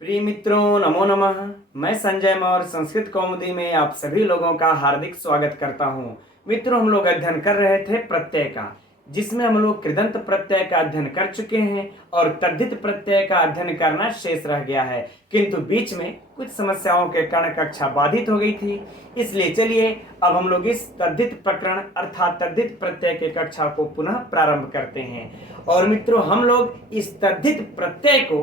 प्रिय मित्रों, नमो नमः। मैं संजय मौर्य संस्कृत कौमुदी में आप सभी लोगों का हार्दिक स्वागत करता हूं। मित्रों, हम लोग अध्ययन कर रहे थे प्रत्यय का, जिसमें हम लोग कृदंत प्रत्यय का अध्ययन कर चुके हैं और तद्धित प्रत्यय का अध्ययन करना शेष रह गया है, किंतु बीच में कुछ समस्याओं के कारण कक्षा बाधित हो गई थी। इसलिए चलिए अब हम लोग इस तद्धित प्रकरण अर्थात तद्धित प्रत्यय के कक्षा को पुनः प्रारंभ करते हैं। और मित्रों, हम लोग इस तद्धित प्रत्यय को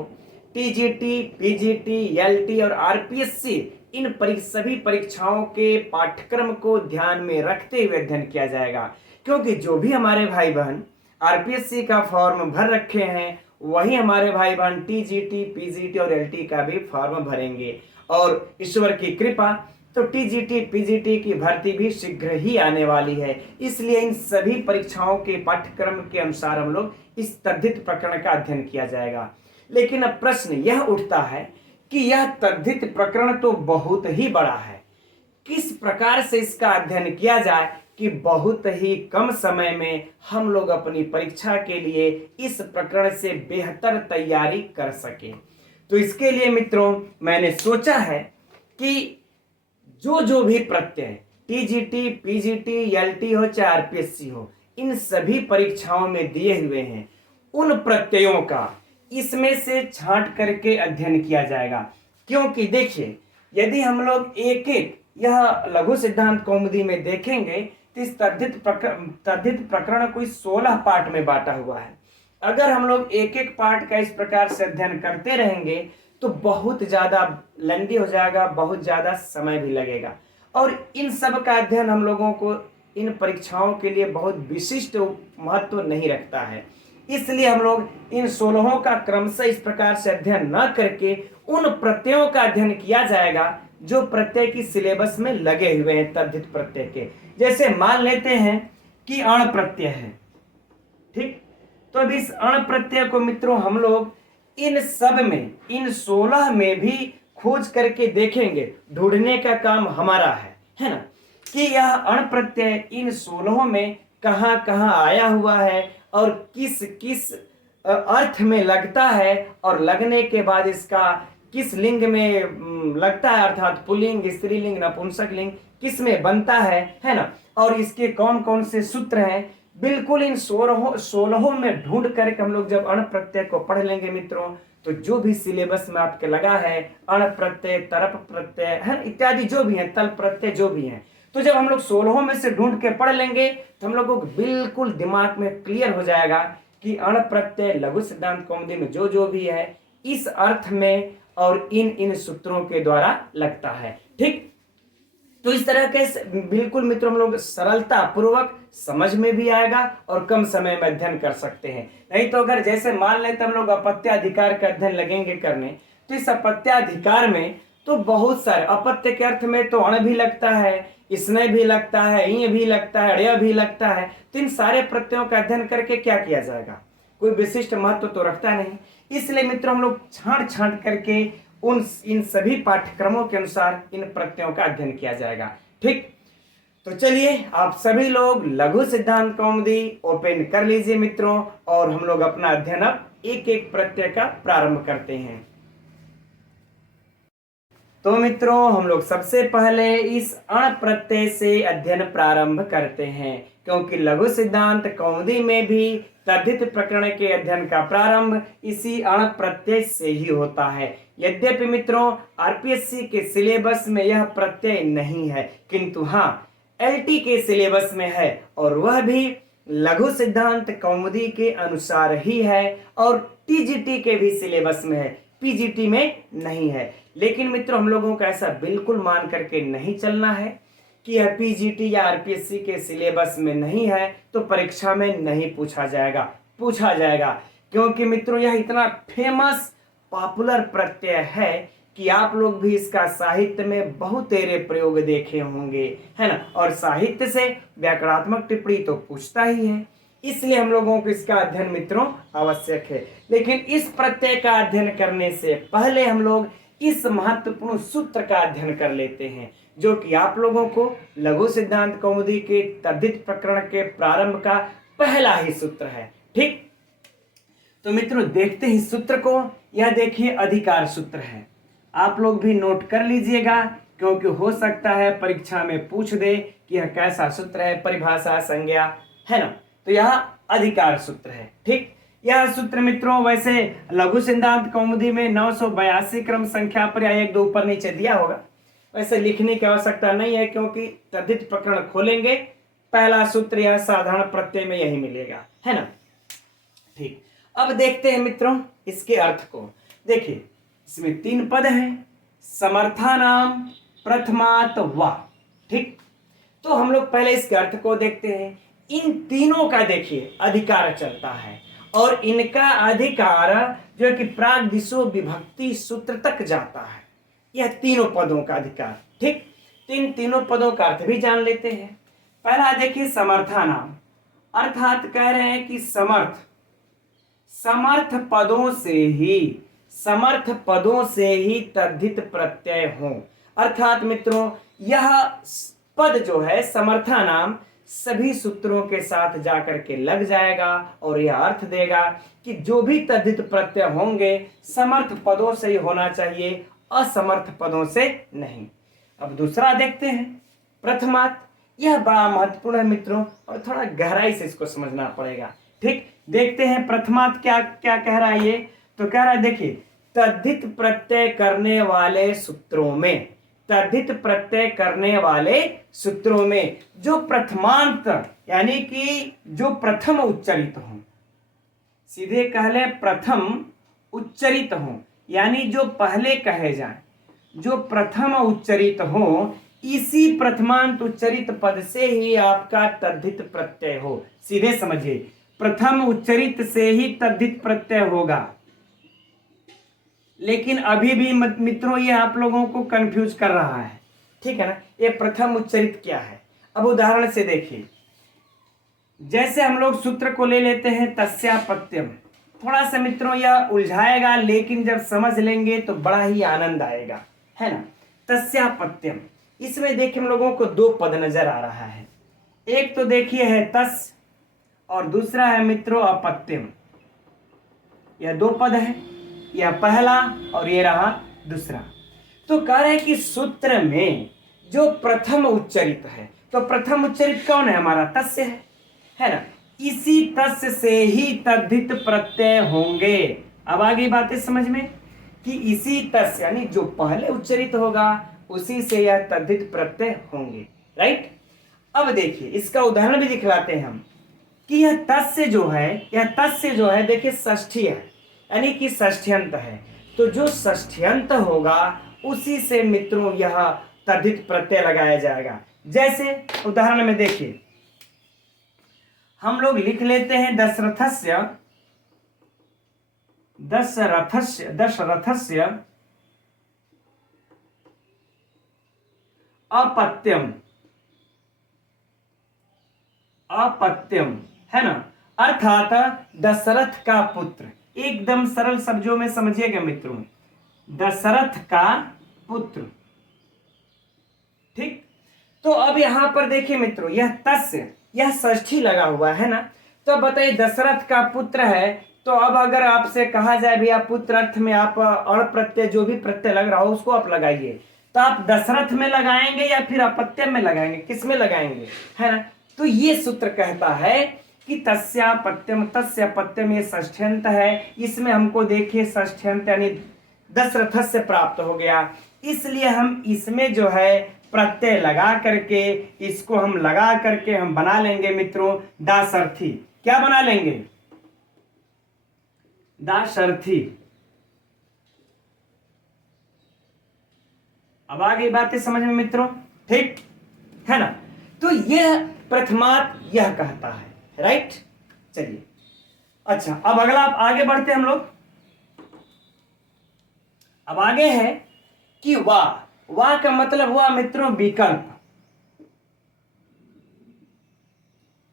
टीजीटी, पीजीटी, एलटी और आरपीएससी इन सभी परीक्षाओं के पाठ्यक्रम को ध्यान में रखते हुए अध्ययन किया जाएगा, क्योंकि जो भी हमारे भाई बहन आरपीएससी का फॉर्म भर रखे हैं वही हमारे भाई बहन टीजीटी, पीजीटी और एलटी का भी फॉर्म भरेंगे। और ईश्वर की कृपा तो टीजीटी, पीजीटी की भर्ती भी शीघ्र ही आने वाली है। इसलिए इन सभी परीक्षाओं के पाठ्यक्रम के अनुसार हम लोग इस तद्धित प्रकरण का अध्ययन किया जाएगा। लेकिन अब प्रश्न यह उठता है कि यह तद्धित प्रकरण तो बहुत ही बड़ा है, किस प्रकार से इसका अध्ययन किया जाए कि बहुत ही कम समय में हम लोग अपनी परीक्षा के लिए इस प्रकरण से बेहतर तैयारी कर सके। तो इसके लिए मित्रों मैंने सोचा है कि जो भी प्रत्यय टीजीटी, पीजीटी, एलटी हो चाहे आरपीएससी हो, इन सभी परीक्षाओं में दिए हुए हैं, उन प्रत्ययों का इसमें से छांट करके अध्ययन किया जाएगा। क्योंकि देखिए, यदि हम लोग एक एक यह लघु सिद्धांत कौमुदी में देखेंगे तो इस तद्धित प्रकरण को 16 पार्ट में बांटा हुआ है। अगर हम लोग एक एक पार्ट का इस प्रकार से अध्ययन करते रहेंगे तो बहुत ज्यादा लंबी हो जाएगा, बहुत ज्यादा समय भी लगेगा। और इन सब का अध्ययन हम लोगों को इन परीक्षाओं के लिए बहुत विशिष्ट महत्व नहीं रखता है। इसलिए हम लोग इन 16 का क्रमशः इस प्रकार से अध्ययन न करके उन प्रत्ययों का अध्ययन किया जाएगा जो प्रत्यय की सिलेबस में लगे हुए हैं तद्धित प्रत्यय के। जैसे मान लेते हैं कि अण प्रत्यय है, ठीक। तो अब इस अण प्रत्यय को मित्रों हम लोग इन सब में, इन 16 में भी खोज करके देखेंगे। ढूंढने का काम हमारा है ना, कि यह अण प्रत्यय इन 16 में कहां कहां आया हुआ है और किस किस अर्थ में लगता है, और लगने के बाद इसका किस लिंग में लगता है, अर्थात पुल्लिंग, स्त्रीलिंग, नपुंसक लिंग किस में बनता है ना, और इसके कौन कौन से सूत्र हैं। बिल्कुल इन 16 में ढूंढ करके हम लोग जब अण प्रत्यय को पढ़ लेंगे मित्रों, तो जो भी सिलेबस में आपके लगा है अण प्रत्यय, तरप प्रत्यय है इत्यादि जो भी है, तल प्रत्यय जो भी है, तो जब हम लोग 16 में से ढूंढ के पढ़ लेंगे तो हम लोगों को बिल्कुल दिमाग में क्लियर हो जाएगा कि अण प्रत्यय लघु सिद्धांत कौमुदी में जो जो भी है इस अर्थ में और इन इन सूत्रों के द्वारा लगता है, ठीक। तो इस तरह के बिल्कुल मित्रों हम लोग सरलता पूर्वक समझ में भी आएगा और कम समय में अध्ययन कर सकते हैं। नहीं तो अगर जैसे मान लेते हम लोग अपत्याधिकार का अध्ययन लगेंगे करने, तो इस अपत्याधिकार में तो बहुत सारे अपत्य के अर्थ में तो अण भी लगता है, स्नेह भी लगता है, ईय भी लगता है, अड़य भी लगता है। तो इन सारे प्रत्ययों का अध्ययन करके क्या किया जाएगा, कोई विशिष्ट महत्व तो रखता नहीं। इसलिए मित्रों हम लोग छांट छांट करके इन सभी पाठ्यक्रमों के अनुसार इन प्रत्ययों का अध्ययन किया जाएगा, ठीक। तो चलिए आप सभी लोग लघु सिद्धांत कौमुदी ओपन कर लीजिए मित्रों, और हम लोग अपना अध्ययन अब एक एक प्रत्यय का प्रारंभ करते हैं। तो मित्रों हम लोग सबसे पहले इस अण प्रत्यय से अध्ययन प्रारंभ करते हैं, क्योंकि लघु सिद्धांत कौमुदी में भी तद्धित प्रकरण के अध्ययन का प्रारंभ इसी अण प्रत्यय से ही होता है। यद्यपि मित्रों आरपीएससी के सिलेबस में यह प्रत्यय नहीं है, किंतु हाँ एलटी के सिलेबस में है, और वह भी लघु सिद्धांत कौमुदी के अनुसार ही है, और टीजीटी के भी सिलेबस में है, पीजीटी में नहीं है। लेकिन मित्रों हम लोगों को ऐसा बिल्कुल मान करके नहीं चलना है कि यह पीजीटी या आरपीएससी के सिलेबस में नहीं है तो परीक्षा में नहीं पूछा जाएगा, क्योंकि मित्रों यह इतना फेमस पॉपुलर प्रत्यय है कि आप लोग भी इसका साहित्य में बहुत तेरे प्रयोग देखे होंगे, है ना, और साहित्य से व्याकरणात्मक टिप्पणी तो पूछता ही है। इसलिए हम लोगों को इसका अध्ययन मित्रों आवश्यक है। लेकिन इस प्रत्यय का अध्ययन करने से पहले हम लोग इस महत्वपूर्ण सूत्र का अध्ययन कर लेते हैं, जो कि आप लोगों को लघु सिद्धांत कौमुदी के तद्धित प्रकरण के प्रारंभ का पहला ही सूत्र है, ठीक। तो मित्रों देखते ही सूत्र को, यह देखिए अधिकार सूत्र है। आप लोग भी नोट कर लीजिएगा, क्योंकि हो सकता है परीक्षा में पूछ दे कि यह कैसा सूत्र है, परिभाषा, संज्ञा, है ना। तो यह अधिकार सूत्र है। ठीक, यह सूत्र मित्रों वैसे लघु सिद्धांत कौमुदी में 982 क्रम संख्या पर या 1-2 ऊपर नीचे दिया होगा, वैसे लिखने की आवश्यकता नहीं है, क्योंकि तद्धित प्रकरण खोलेंगे पहला सूत्र यह साधारण प्रत्यय में यही मिलेगा, है ना। ठीक, अब देखते हैं मित्रों इसके अर्थ को। देखिए इसमें 3 पद हैं, समर्थानाम, प्रथमात, वा। ठीक, तो हम लोग पहले इसके अर्थ को देखते हैं। इन तीनों का देखिए अधिकार चलता है, और इनका अधिकार जो है कि प्राग दिशो विभक्ति सूत्र तक जाता है। यह तीनों पदों का अधिकार। ठीक, इन तीनों पदों का अर्थ भी जान लेते हैं। पहला देखिए समर्थानाम, अर्थात कह रहे हैं कि समर्थ पदों से ही तद्धित प्रत्यय हो। अर्थात मित्रों यह पद जो है समर्थानाम सभी सूत्रों के साथ जाकर के लग जाएगा, और यह अर्थ देगा कि जो भी तद्धित प्रत्यय होंगे समर्थ पदों से ही होना चाहिए, असमर्थ पदों से नहीं। अब दूसरा देखते हैं प्रथमात। यह बड़ा महत्वपूर्ण है मित्रों, और थोड़ा गहराई से इसको समझना पड़ेगा। ठीक, देखते हैं प्रथमात क्या क्या कह रहा है ये। तो कह रहा है देखिए तद्धित प्रत्यय करने वाले सूत्रों में जो प्रथमांत यानी कि जो प्रथम उच्चरित हो, सीधे कह ले प्रथम उच्चरित हो, यानी जो पहले कहे जाए, जो प्रथम उच्चरित हो, इसी प्रथमांत उच्चरित पद से ही आपका तद्धित प्रत्यय हो। सीधे समझिए, प्रथम उच्चरित से ही तद्धित प्रत्यय होगा। लेकिन अभी भी मित्रों ये आप लोगों को कंफ्यूज कर रहा है, ठीक है ना। ये प्रथम उच्चरित क्या है, अब उदाहरण से देखिए। जैसे हम लोग सूत्र को ले लेते हैं तस्यापत्यम, थोड़ा सा मित्रों यह उलझाएगा, लेकिन जब समझ लेंगे तो बड़ा ही आनंद आएगा, है ना। तस्यापत्यम, इसमें देखिए हम लोगों को 2 पद नजर आ रहा है। एक तो देखिए है तस्, और दूसरा है मित्रों अपत्यम। यह 2 पद है, यह पहला और ये रहा दूसरा। तो कह रहे हैं कि सूत्र में जो प्रथम उच्चरित है, तो प्रथम उच्चरित कौन है हमारा, तस्य है ना। इसी तस्य से ही तद्धित प्रत्यय होंगे। अब आगे बातें समझ में कि इसी तस्य यानी जो पहले उच्चरित होगा उसी से यह तद्धित प्रत्यय होंगे, राइट। अब देखिए इसका उदाहरण भी दिखलाते हैं हम कि यह तस्य जो है देखिए षष्ठी है, यानी कि षष्ठ्यंत है। तो जो षष्ठ्यंत होगा उसी से मित्रों यह तद्धित प्रत्यय लगाया जाएगा। जैसे उदाहरण में देखिए हम लोग लिख लेते हैं दशरथस्य अपत्यम, है ना। अर्थात दशरथ का पुत्र, एकदम सरल शब्दों में समझिएगा मित्रों, दशरथ का पुत्र। ठीक, तो अब यहां पर देखिए मित्रों यह तस्य, यह षष्ठी लगा हुआ है ना। तो बताइए दशरथ का पुत्र है, तो अब अगर आपसे कहा जाए भैया पुत्र अर्थ में आप अण प्रत्यय जो भी प्रत्यय लग रहा हो उसको आप लगाइए, तो आप दशरथ में लगाएंगे या फिर अपत्य में लगाएंगे, किस में लगाएंगे, है ना। तो ये सूत्र कहता है कि तस्यापत्यम ये षष्ठ्यंत है, इसमें हमको देखिए षष्ठ्यंत यानी दशरथ से प्राप्त हो गया, इसलिए हम इसमें जो है प्रत्यय लगा करके इसको हम लगा करके हम बना लेंगे मित्रों दाशर्थी। क्या बना लेंगे, दाशर्थी। अब आगे बातें समझ में मित्रों, ठीक है ना। तो यह प्रथमात यह कहता है, राइट। चलिए अच्छा, अब अगला आगे बढ़ते हम लोग। अब आगे है कि वाह का मतलब हुआ मित्रों विकल्प।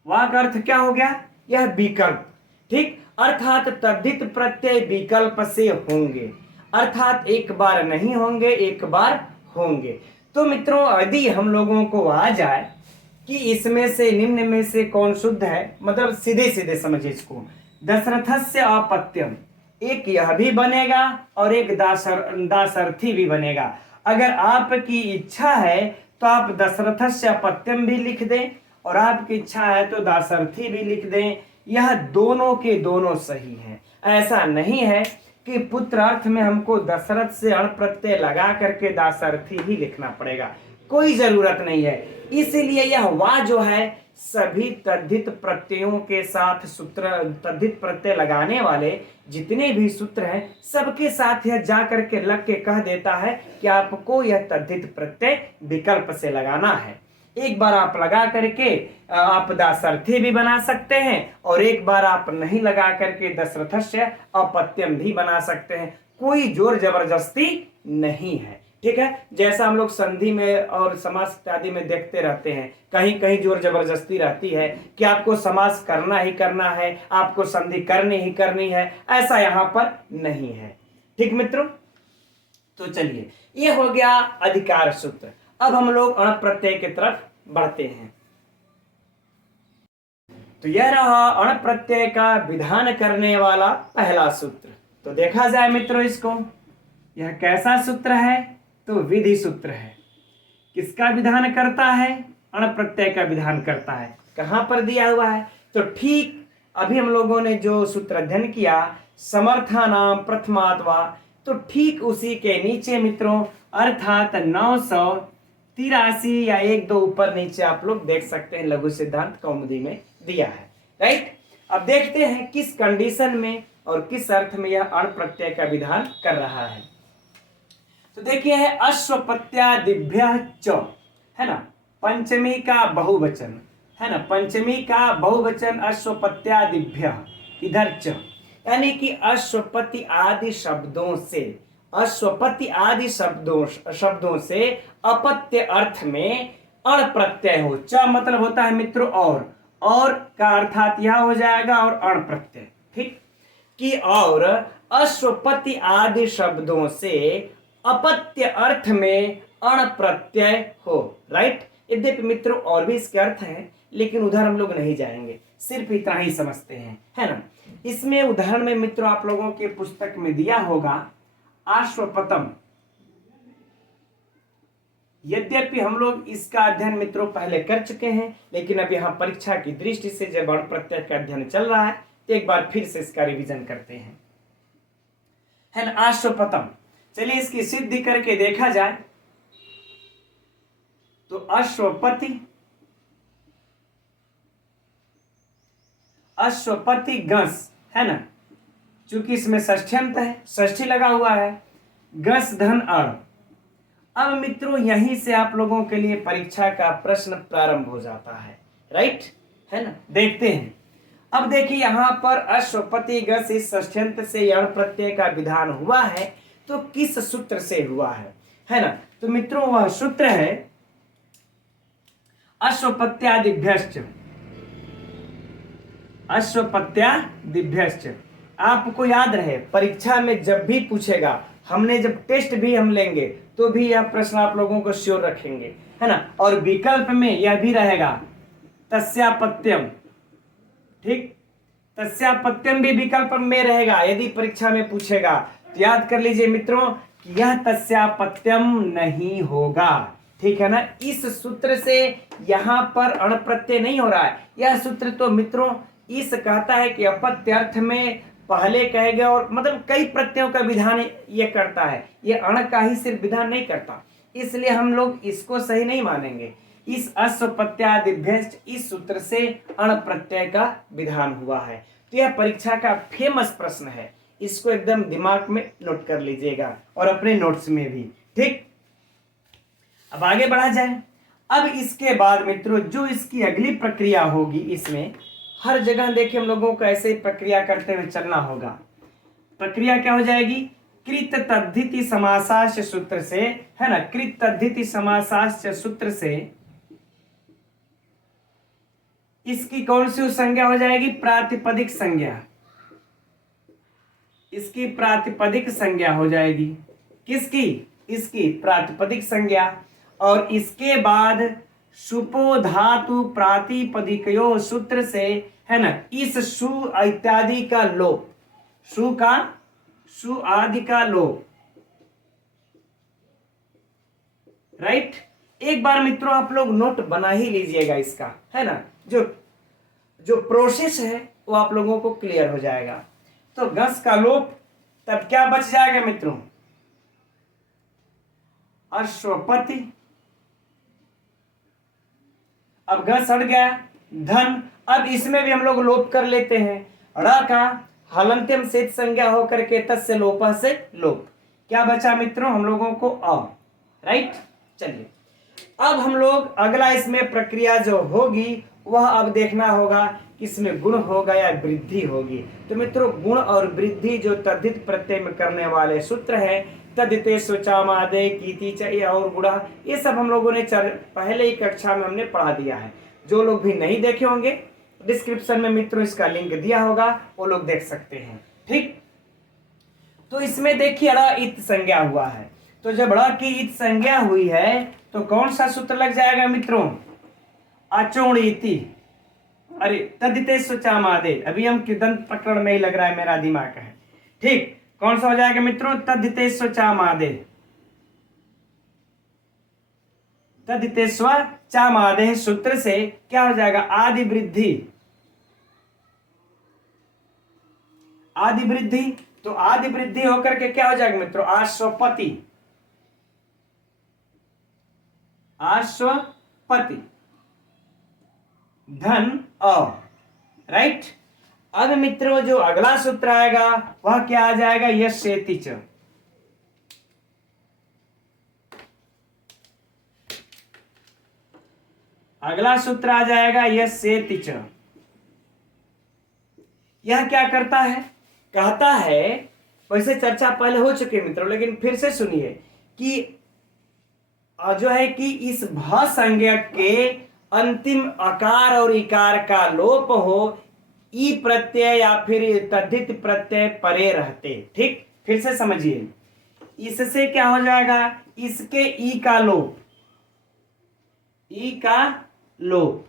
वाह का अर्थ क्या हो गया, यह विकल्प। ठीक, अर्थात तद्धित प्रत्यय विकल्प से होंगे, अर्थात एक बार नहीं होंगे एक बार होंगे। तो मित्रों यदि हम लोगों को आ जाए कि इसमें से निम्न में से कौन शुद्ध है, मतलब सीधे सीधे समझिए इसको, दशरथस्य अपत्यम, एक यह भी बनेगा और एक दाशरथी भी बनेगा। अगर आपकी इच्छा है तो आप दशरथस्य अपत्यम भी लिख दें और आपकी इच्छा है तो दाशरथी भी लिख दें। यह दोनों के दोनों सही हैं। ऐसा नहीं है कि पुत्र अर्थ में हमको दशरथ से अण प्रत्यय लगा करके दाशरथी ही लिखना पड़ेगा, कोई जरूरत नहीं है। इसलिए यह वा जो है सभी तद्धित प्रत्ययों के साथ सूत्र, तद्धित प्रत्यय लगाने वाले जितने भी सूत्र हैं सबके साथ यह जा करके लग के कह देता है कि आपको यह तद्धित प्रत्यय विकल्प से लगाना है। एक बार आप लगा करके आप दाशरथी भी बना सकते हैं और एक बार आप नहीं लगा करके दशरथस्य अपत्यम भी बना सकते हैं, कोई जोर जबरदस्ती नहीं है। ठीक है, जैसा हम लोग संधि में और समास इत्यादि में देखते रहते हैं, कहीं कहीं जोर जबरदस्ती रहती है कि आपको समास करना ही करना है, आपको संधि करनी ही करनी है, ऐसा यहाँ पर नहीं है। ठीक मित्रों, तो चलिए ये हो गया अधिकार सूत्र। अब हम लोग अण प्रत्यय की तरफ बढ़ते हैं। तो यह रहा अण प्रत्यय का विधान करने वाला पहला सूत्र। तो देखा जाए मित्रों इसको, यह कैसा सूत्र है? तो विधि सूत्र है। किसका विधान करता है? अण प्रत्यय का विधान करता है। कहां पर दिया हुआ है? तो ठीक अभी हम लोगों ने जो सूत्र अध्ययन किया समर्थानाम प्रथमात्वा, तो ठीक उसी के नीचे मित्रों अर्थात 983 या 1-2 ऊपर नीचे आप लोग देख सकते हैं, लघु सिद्धांत कौमुदी में दिया है। राइट, अब देखते हैं किस कंडीशन में और किस अर्थ में यह अण प्रत्यय का विधान कर रहा है। तो देखिए है अश्वपत्यादिभ्य च, है ना, पंचमी का बहुवचन, है ना, पंचमी का बहुवचन अश्वपत्यादिभ्य, इधर च, यानी कि अश्वपति आदि शब्दों से, अश्वपति आदि शब्दों से अपत्य अर्थ में अण प्रत्यय हो। च मतलब होता है मित्रों और का अर्थात यह हो जाएगा और अण प्रत्यय। ठीक, कि और अश्वपति आदि शब्दों से अपत्य अर्थ में अण प्रत्यय हो। राइट, यद्यपि मित्रों और भी इसके अर्थ हैं लेकिन उधर हम लोग नहीं जाएंगे, सिर्फ इतना ही समझते हैं, है ना। इसमें उदाहरण में मित्रों आप लोगों के पुस्तक में दिया होगा आश्वपतम। यद्यपि हम लोग इसका अध्ययन मित्रों पहले कर चुके हैं लेकिन अब यहाँ परीक्षा की दृष्टि से जब अण प्रत्यय का अध्ययन चल रहा है तो एक बार फिर से इसका रिवीजन करते हैं, है ना। आश्वपतम, चलिए इसकी सिद्धि करके देखा जाए। तो अश्वपति, अश्वपति गस, है ना, चूंकि इसमें षष्ठ्यंत है, षष्ठी लगा हुआ है, गस धन अण। अब मित्रों यहीं से आप लोगों के लिए परीक्षा का प्रश्न प्रारंभ हो जाता है। राइट, है ना, देखते हैं। अब देखिए यहां पर अश्वपति गस इस षष्ठ्यंत से अण प्रत्यय का विधान हुआ है, तो किस सूत्र से हुआ है ना। तो मित्रों वह सूत्र है अश्वपत्यादिभ्यश्च, अश्वपत्यादिभ्यश्च। आपको याद रहे परीक्षा में जब भी पूछेगा, हमने जब टेस्ट भी हम लेंगे तो भी यह प्रश्न आप लोगों को श्योर रखेंगे, है ना। और विकल्प में यह भी रहेगा तस्यापत्यम। ठीक, तस्यापत्यम भी विकल्प में रहेगा यदि परीक्षा में पूछेगा। तो याद कर लीजिए मित्रों कि यह तस्यापत्यम नहीं होगा। ठीक है ना, इस सूत्र से यहां पर अण प्रत्यय नहीं हो रहा है। यह सूत्र तो मित्रों इस कहता है कि अपत्य अर्थ में पहले कहेगा और मतलब कई प्रत्ययों का विधान ये करता है, ये अण का ही सिर्फ विधान नहीं करता, इसलिए हम लोग इसको सही नहीं मानेंगे। इस अश्वपत्यादिभ्यश्च इस सूत्र से अण प्रत्यय का विधान हुआ है। तो यह परीक्षा का फेमस प्रश्न है, इसको एकदम दिमाग में नोट कर लीजिएगा और अपने नोट्स में भी। ठीक, अब आगे बढ़ा जाए। अब इसके बाद मित्रों जो इसकी अगली प्रक्रिया होगी, इसमें हर जगह देखिए हम लोगों को ऐसे प्रक्रिया करते हुए चलना होगा। प्रक्रिया क्या हो जाएगी? कृत तद्धिति समासाश्च सूत्र से, है ना, कृत तद्धिति समासाश्च सूत्र से इसकी कौन सी संज्ञा हो जाएगी? प्रातिपदिक संज्ञा। इसकी प्रातिपदिक संज्ञा हो जाएगी। किसकी? इसकी प्रातिपदिक संज्ञा। और इसके बाद सुपो धातु प्रातिपदिकयो सूत्र से है ना, इस सु इत्यादि का लोप, सु आदि का लोप, राइट। एक बार मित्रों आप लोग नोट बना ही लीजिएगा इसका, है ना, जो जो प्रोसेस है वो आप लोगों को क्लियर हो जाएगा। तो घस का लोप, तब क्या बच जाएगा मित्रों, अश्वपति। अब घस हट गया, धन। अब इसमें भी हम लोग लोप कर लेते हैं, ड़ का हलंत्यम सेत संज्ञा होकर के तस्य लोपः से लोप, क्या बचा मित्रों हम लोगों को अ, राइट। चलिए अब हम लोग अगला इसमें प्रक्रिया जो होगी वह अब देखना होगा कि इसमें गुण होगा या वृद्धि होगी। तो मित्रों गुण और वृद्धि जो तद्धित प्रत्यय में करने वाले सूत्र है, तद्धिते स्वचामादे कीति च और गुणा, ये सब हम लोगों ने पहले ही कक्षा में हमने पढ़ा दिया है। जो लोग भी नहीं देखे होंगे डिस्क्रिप्शन में मित्रों इसका लिंक दिया होगा, वो लोग देख सकते हैं, ठीक। तो इसमें देखिए ड़ इत संज्ञा हुआ है, तो जब ड़ की इत संज्ञा हुई है तो कौन सा सूत्र लग जाएगा मित्रों, अचोणीति। अरे तद्धिते स्वचामादे, अभी हम कृदंत प्रकरण में ही लग रहा है, मेरा दिमाग है, ठीक। कौन सा हो जाएगा मित्रों, तद्धिते स्वचामादे, तद्धिते स्वचामादे सूत्र से क्या हो जाएगा, आदि वृद्धि, आदि वृद्धि। तो आदि वृद्धि होकर के क्या हो जाएगा मित्रों, आश्वपति, आश्वपति, धन अ, राइट। अब मित्रों जो अगला सूत्र आएगा वह क्या आ जाएगा, यस्येति च। अगला सूत्र आ जाएगा यस्येति च। यह क्या करता है, कहता है, वैसे चर्चा पहले हो चुकी है मित्रों, लेकिन फिर से सुनिए कि जो है कि इस भ संज्ञक के अंतिम अकार और इकार का लोप हो, ई प्रत्यय या फिर तद्धित प्रत्यय परे रहते, ठीक। फिर से समझिए, इससे क्या हो जाएगा, इसके ई का लोप, ई का लोप,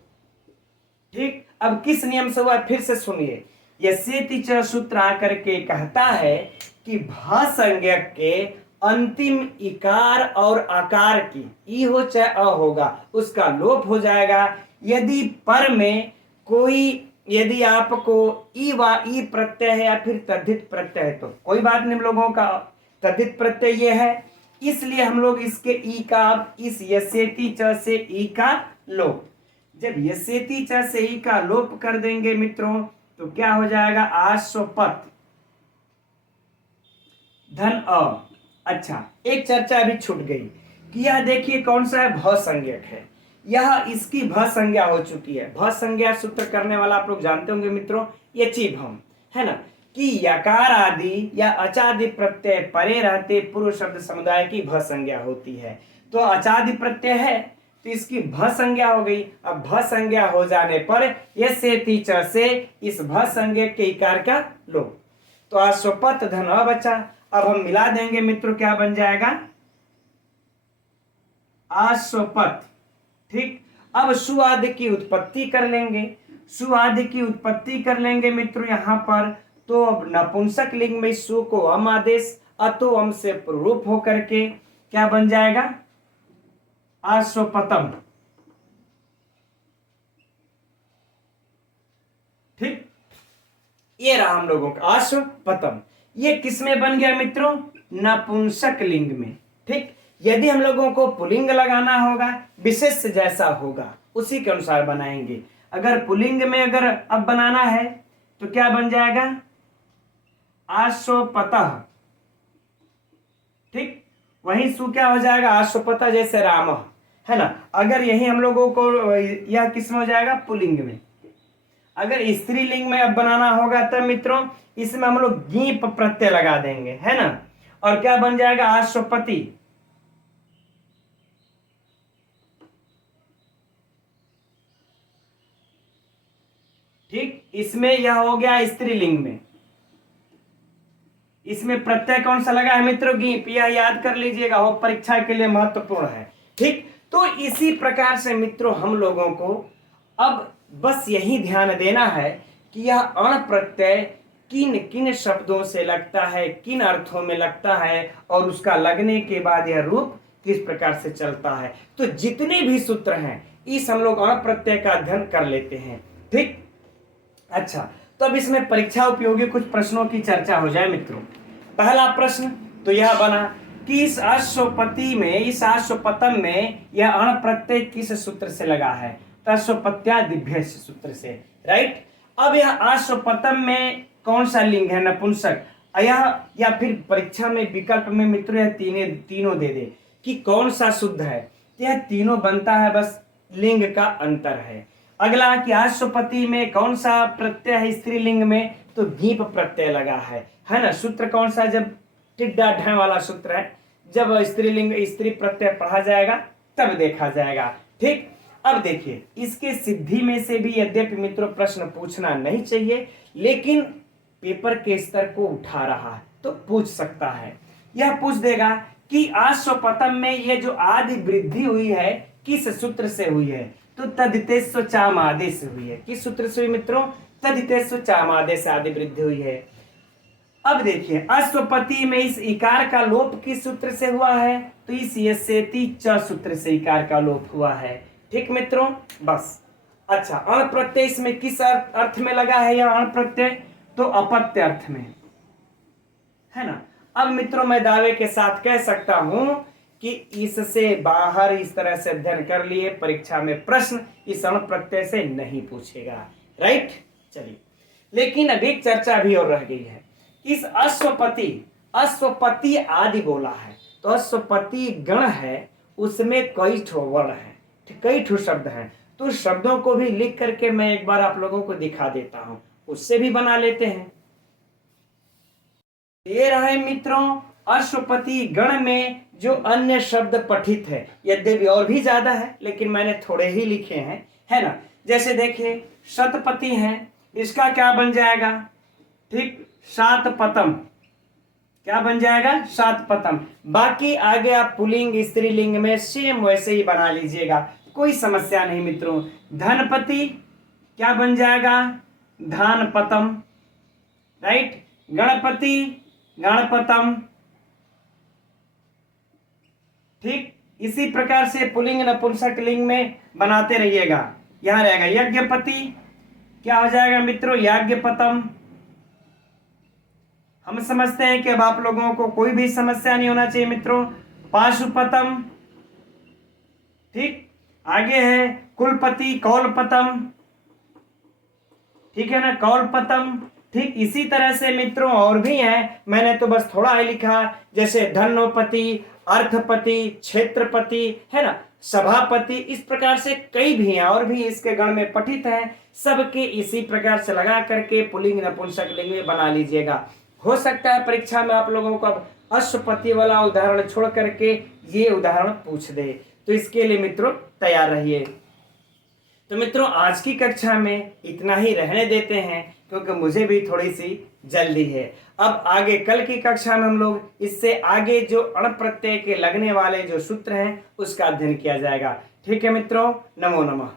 ठीक। अब किस नियम से हुआ फिर से सुनिए, यस्येति च सूत्र आकर के कहता है कि भ संज्ञक के अंतिम इकार और आकार की, ई हो चाहे अ होगा, उसका लोप हो जाएगा यदि पर में कोई, यदि आपको ई प्रत्यय है या फिर तद्धित प्रत्यय है, तो कोई बात नहीं, हम लोगों का तद्धित प्रत्यय ये है, इसलिए हम लोग इसके ई का, इस यस्येति च से ई का लोप, जब यस्येति च से ई का लोप कर देंगे मित्रों तो क्या हो जाएगा, आश्वपत, धन अ। अच्छा एक चर्चा अभी छूट गई कि यह देखिए कौन सा है, भ संज्ञक है, यह इसकी भ संज्ञा हो चुकी है। भ संज्ञा सूत्र करने वाला आप लोग जानते होंगे मित्रों, ये चिभम है ना, कि यकार आदि या अचादि प्रत्यय परे रहते पूर्व शब्द समुदाय की भ संज्ञा होती है। तो अचादि प्रत्यय है तो इसकी भ संज्ञा हो गई। अब भ संज्ञा हो जाने पर यस्येति च से इस भ संज्ञक के इकार का लोप, तो आश्वपत धन अ बचा। अब हम मिला देंगे मित्रों, क्या बन जाएगा, आश्वपत, ठीक। अब सु आदि की उत्पत्ति कर लेंगे, सु आदि की उत्पत्ति कर लेंगे मित्रों यहां पर, तो अब नपुंसक लिंग में सु को अम आदेश, अतो अम से प्ररूप होकर के क्या बन जाएगा, आश्वपतम, ठीक। ये रहा हम लोगों का आश्वपतम। ये किसमें बन गया मित्रों, नपुंसक लिंग में, ठीक। यदि हम लोगों को पुलिंग लगाना होगा, विशेष जैसा होगा उसी के अनुसार बनाएंगे। अगर पुलिंग में अगर अब बनाना है तो क्या बन जाएगा, आश्वपतः, ठीक। वहीं सु क्या हो जाएगा, आश्वपतः, जैसे राम है ना। अगर यही हम लोगों को यह किसमें हो जाएगा, पुलिंग में। अगर स्त्रीलिंग में अब बनाना होगा तब मित्रों इसमें हम लोग गीप प्रत्यय लगा देंगे, है ना, और क्या बन जाएगा, आश्वपति, ठीक। इसमें यह हो गया स्त्रीलिंग में। इसमें प्रत्यय कौन सा लगा है मित्रों, गीप, यह याद कर लीजिएगा, वो परीक्षा के लिए महत्वपूर्ण है, ठीक। तो इसी प्रकार से मित्रों हम लोगों को अब बस यही ध्यान देना है कि यह अण प्रत्यय किन किन शब्दों से लगता है, किन अर्थों में लगता है, और उसका लगने के बाद यह रूप किस प्रकार से चलता है। तो जितने भी सूत्र हैं इस हम लोग अण प्रत्यय का अध्ययन कर लेते हैं। ठीक, अच्छा, तो अब इसमें परीक्षा उपयोगी कुछ प्रश्नों की चर्चा हो जाए मित्रों। पहला प्रश्न तो यह बना कि इस अश्वपति में, इस अश्वपतम में यह अण प्रत्यय किस सूत्र से लगा है? तो अश्वपत्यादिभ्य सूत्र से, राइट। अब यह अश्वपतम में कौन सा लिंग है? नपुंसक। या फिर परीक्षा में विकल्प में मित्रों यह तीनों दे दे कि कौन सा शुद्ध है। यह तीनों बनता है, बस लिंग का अंतर है। अगला कि अश्वपति में कौन सा प्रत्यय है स्त्रीलिंग में? तो दीप प्रत्यय लगा है ना। सूत्र कौन सा? जब टिड्डा ढ वाला सूत्र है, जब स्त्रीलिंग स्त्री प्रत्यय पढ़ा जाएगा तब देखा जाएगा। ठीक, अब देखिए इसके सिद्धि में से भी यद्यपि मित्रों प्रश्न पूछना नहीं चाहिए, लेकिन पेपर के स्तर को उठा रहा है तो पूछ सकता है। यह पूछ देगा कि अश्वपतम में ये जो आदि वृद्धि हुई है किस सूत्र से हुई है? तो तदितेस्व चामादे से हुई है। किस सूत्र से हुई मित्रों? तदितेस्व चामादे से आदि वृद्धि हुई है। अब देखिए अश्वपति में इस इकार का लोप किस सूत्र से हुआ है? तो इस यस्येति च सूत्र से इकार का लोप हुआ है। ठीक मित्रों, बस। अच्छा, अण प्रत्यय इसमें किस अर्थ में लगा है यह अण प्रत्यय? तो अपत्य अर्थ में, है ना। अब मित्रों मैं दावे के साथ कह सकता हूं कि इससे बाहर इस तरह से अध्ययन कर लिए परीक्षा में प्रश्न इस अण प्रत्यय से नहीं पूछेगा, राइट। चलिए, लेकिन अभी चर्चा भी और रह गई है। इस अश्वपति आदि बोला है, तो अश्वपति गण है, उसमें कई ठो वर्ण है, कई ठो शब्द हैं। तो शब्दों को भी लिख करके मैं एक बार आप लोगों को दिखा देता हूं, उससे भी बना लेते हैं। ये रहे मित्रों अश्वपति गण में जो अन्य शब्द पठित है, यद्यपि और भी ज्यादा है लेकिन मैंने थोड़े ही लिखे हैं, है ना। जैसे देखिए शतपति है, इसका क्या बन जाएगा? ठीक, शातपतम। क्या बन जाएगा? शातपतम। बाकी आगे आप पुल्लिंग स्त्रीलिंग में सेम वैसे ही बना लीजिएगा, कोई समस्या नहीं मित्रों। धनपति क्या बन जाएगा? धानपतम, राइट। गणपति गणपतम। ठीक, इसी प्रकार से पुल्लिंग नपुंसक लिंग में बनाते रहिएगा। यहां रहेगा यज्ञपति, क्या हो जाएगा मित्रों? याज्ञपतम। हम समझते हैं कि अब आप लोगों को कोई भी समस्या नहीं होना चाहिए मित्रों। पाशुपतम। ठीक, आगे है कुलपति कौलपतम, ठीक है ना, कौलपतम। ठीक, इसी तरह से मित्रों और भी हैं, मैंने तो बस थोड़ा ही लिखा, जैसे धनोपति, अर्थपति, क्षेत्रपति, है ना, सभापति। इस प्रकार से कई भी हैं और भी इसके गण में पठित हैं। सबके इसी प्रकार से लगा करके पुल्लिंग नपुंसक लिंग में बना लीजिएगा। हो सकता है परीक्षा में आप लोगों को अब अश्वपति वाला उदाहरण छोड़ करके ये उदाहरण पूछ दे, तो इसके लिए मित्रों तैयार रहिए। तो मित्रों आज की कक्षा में इतना ही रहने देते हैं, क्योंकि मुझे भी थोड़ी सी जल्दी है। अब आगे कल की कक्षा में हम लोग इससे आगे जो अण प्रत्यय के लगने वाले जो सूत्र हैं उसका अध्ययन किया जाएगा। ठीक है मित्रों, नमो नमः।